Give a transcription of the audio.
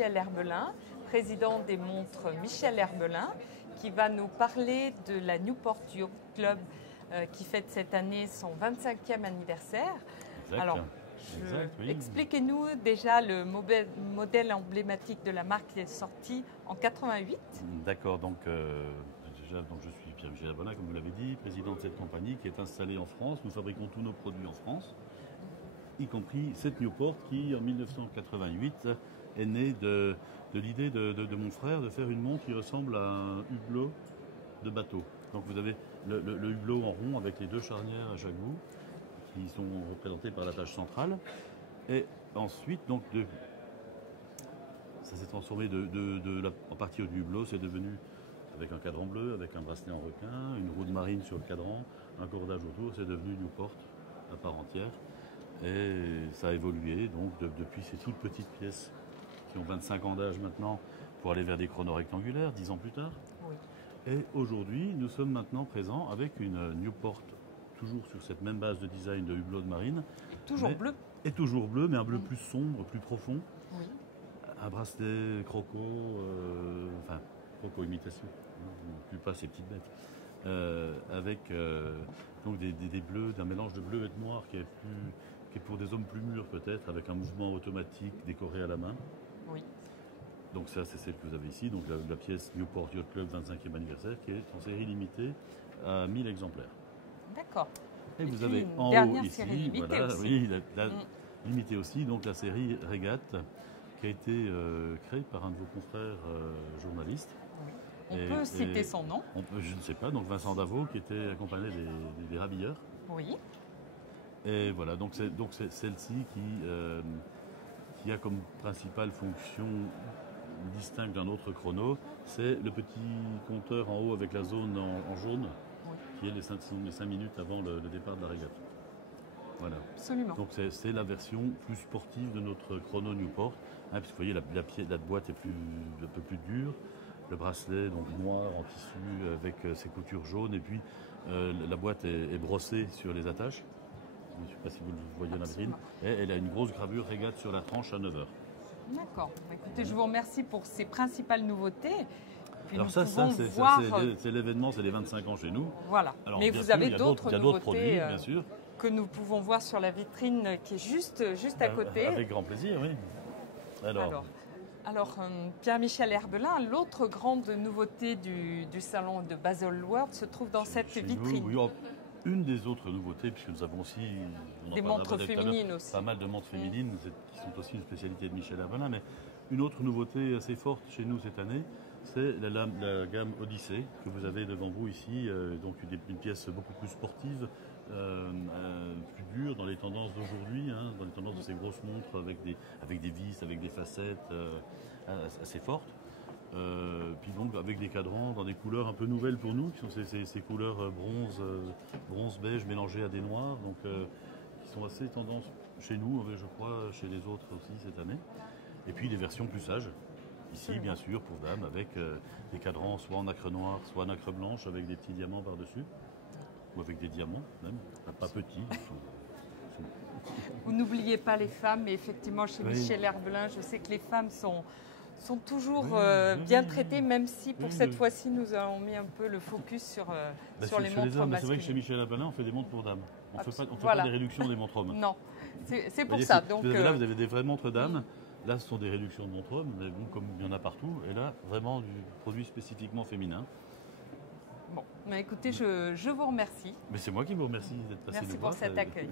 Michel Herbelin, président des montres Michel Herbelin, qui va nous parler de la Newport Yacht Club qui fête cette année son 25e anniversaire. Exact. Alors, oui. expliquez-nous déjà le modèle emblématique de la marque qui est sorti en 88. D'accord, donc je suis Pierre-Michel Herbelin, comme vous l'avez dit, président de cette compagnie qui est installée en France. Nous fabriquons tous nos produits en France, y compris cette Newport qui, en 1988, est née de l'idée de mon frère de faire une montre qui ressemble à un hublot de bateau. Donc vous avez le hublot en rond avec les deux charnières à chaque bout qui sont représentées par l'attache centrale. Et ensuite, donc, ça s'est transformé en partie du hublot, c'est devenu avec un cadran bleu, avec un bracelet en requin, une roue de marine sur le cadran, un cordage autour, c'est devenu Newport à part entière. Et ça a évolué donc depuis ces toutes petites pièces qui ont 25 ans d'âge maintenant pour aller vers des chronos rectangulaires 10 ans plus tard. Oui. Et aujourd'hui, nous sommes maintenant présents avec une Newport, toujours sur cette même base de design de hublot de marine. Toujours bleu. Et toujours bleu, mais un bleu plus sombre, plus profond. Oui. Un bracelet croco, croco imitation, plus pas ces petites bêtes. Avec donc des bleus, d'un mélange de bleu et de noir qui est pour des hommes plus mûrs peut-être, avec un mouvement automatique décoré à la main. Oui. Donc ça, c'est celle que vous avez ici, donc la pièce Newport Yacht Club 25e anniversaire, qui est en série limitée à 1000 exemplaires. D'accord. Et vous avez une en dernière haut série ici, limitée voilà, aussi. oui, limitée aussi, donc la série Régate, qui a été créée par un de vos confrères journalistes. Oui. On peut citer son nom. Je ne sais pas, donc Vincent Davot, qui était accompagné des rabilleurs. Oui. Et voilà, donc c'est celle-ci qui a comme principale fonction distincte d'un autre chrono, c'est le petit compteur en haut avec la zone en jaune, Oui. qui est les 5 minutes avant le départ de la régate. Voilà. Absolument. Donc c'est la version plus sportive de notre chrono Newport, puisque vous voyez la boîte est un peu plus dure, le bracelet donc noir en tissu avec ses coutures jaunes, et puis la boîte est brossée sur les attaches. Je ne sais pas si vous le voyez en vitrine. Et elle a une grosse gravure régate sur la tranche à 9h. D'accord. Écoutez, je vous remercie pour ces principales nouveautés. Puis alors c'est l'événement, c'est les 25 ans chez nous. Voilà. Alors, mais vous avez d'autres nouveautés produits, bien sûr, que nous pouvons voir sur la vitrine qui est juste à côté. Avec grand plaisir, oui. Alors Pierre-Michel Herbelin, l'autre grande nouveauté du salon de Baselworld se trouve dans cette vitrine. Oui, une des autres nouveautés, puisque nous avons aussi des montres féminines aussi. Pas mal de montres féminines, qui sont aussi une spécialité de Michel Herbelin, mais une autre nouveauté assez forte chez nous cette année, c'est la gamme Odyssey que vous avez devant vous ici, donc une pièce beaucoup plus sportive, plus dure dans les tendances d'aujourd'hui, dans les tendances de ces grosses montres avec des vis, avec des facettes assez fortes. Puis donc avec des cadrans dans des couleurs un peu nouvelles pour nous, qui sont ces couleurs bronze beige mélangées à des noirs, donc qui sont assez tendances chez nous, je crois, chez les autres aussi cette année. Et puis des versions plus sages, ici bien sûr pour dames, avec des cadrans soit en nacre noire, soit en nacre blanche, avec des petits diamants par-dessus, ou avec des diamants même, pas petits. Vous n'oubliez pas les femmes, mais effectivement chez Michel Herbelin, je sais que les femmes sont toujours bien traitées, même si pour cette fois-ci nous avons mis un peu le focus sur les montres masculines. C'est vrai que chez Michel Herbelin on fait des montres pour dames. On ne fait pas des réductions des montres hommes. Non, c'est pour ça. Donc, là vous avez des vraies montres dames, là ce sont des réductions de montres hommes, mais bon, comme il y en a partout, et là vraiment du produit spécifiquement féminin. Bon, mais écoutez, je vous remercie. Mais c'est moi qui vous remercie d'être passé nous voir. Merci pour cet accueil.